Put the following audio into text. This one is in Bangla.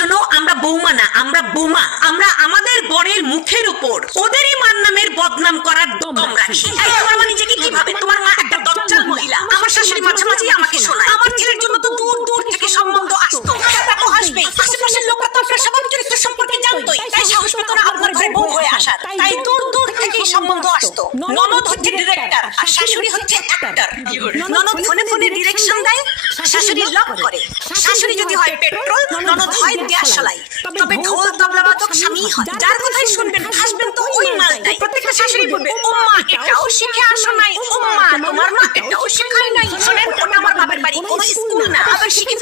শোনো, আমরা বৌমা না, আমরা বোমা। আমরা আমাদের বরের মুখের উপর ওদেরই মার নামের বদনাম করার দম রাখি। এই তোমার মা নিজেকে কি ভাবে? তোমার মা একটা দজ্জাল মহিলা। আমার শাশুড়ি মাঝে মাঝে আমাকে শোনায় আমার ছেলের জন্য তো দূর দূর থেকে সম্বন্ধ আসতো। ও আসবেই, আশেপাশের লোকরা তো আপনার স্বভাব চরিত্র সম্পর্কে জানতোই, তাই সাহস পেত না আপনার ঘরে বউ হয়ে আসার। তাই দূর দূর থেকে সম্বন্ধ আসতো। ননদ হচ্ছে ডিরেক্টর আর শাশুড়ি হচ্ছে অ্যাক্টর। ননদ ফোনে ফোনে ডিরেকশন দেয়, শাশুড়ি লক করে। শাশুড়ি যদি হয় পেট্রোল, ননদ হয় দেশলাই। তবে ঢোল তবলা বাদক স্বামী হয়। যার কথাই শুনবেন হাসবেন তো ওই মালটাই। প্রত্যেকটা শাশুড়ি বলবে, ও মা এটাও শিখে আসো নাই, ও মা তোমার মা এটাও শেখায় নাই। শোনেন, ওটা আমার বাবার বাড়ি, কোনো স্কুল না। আবার শিখে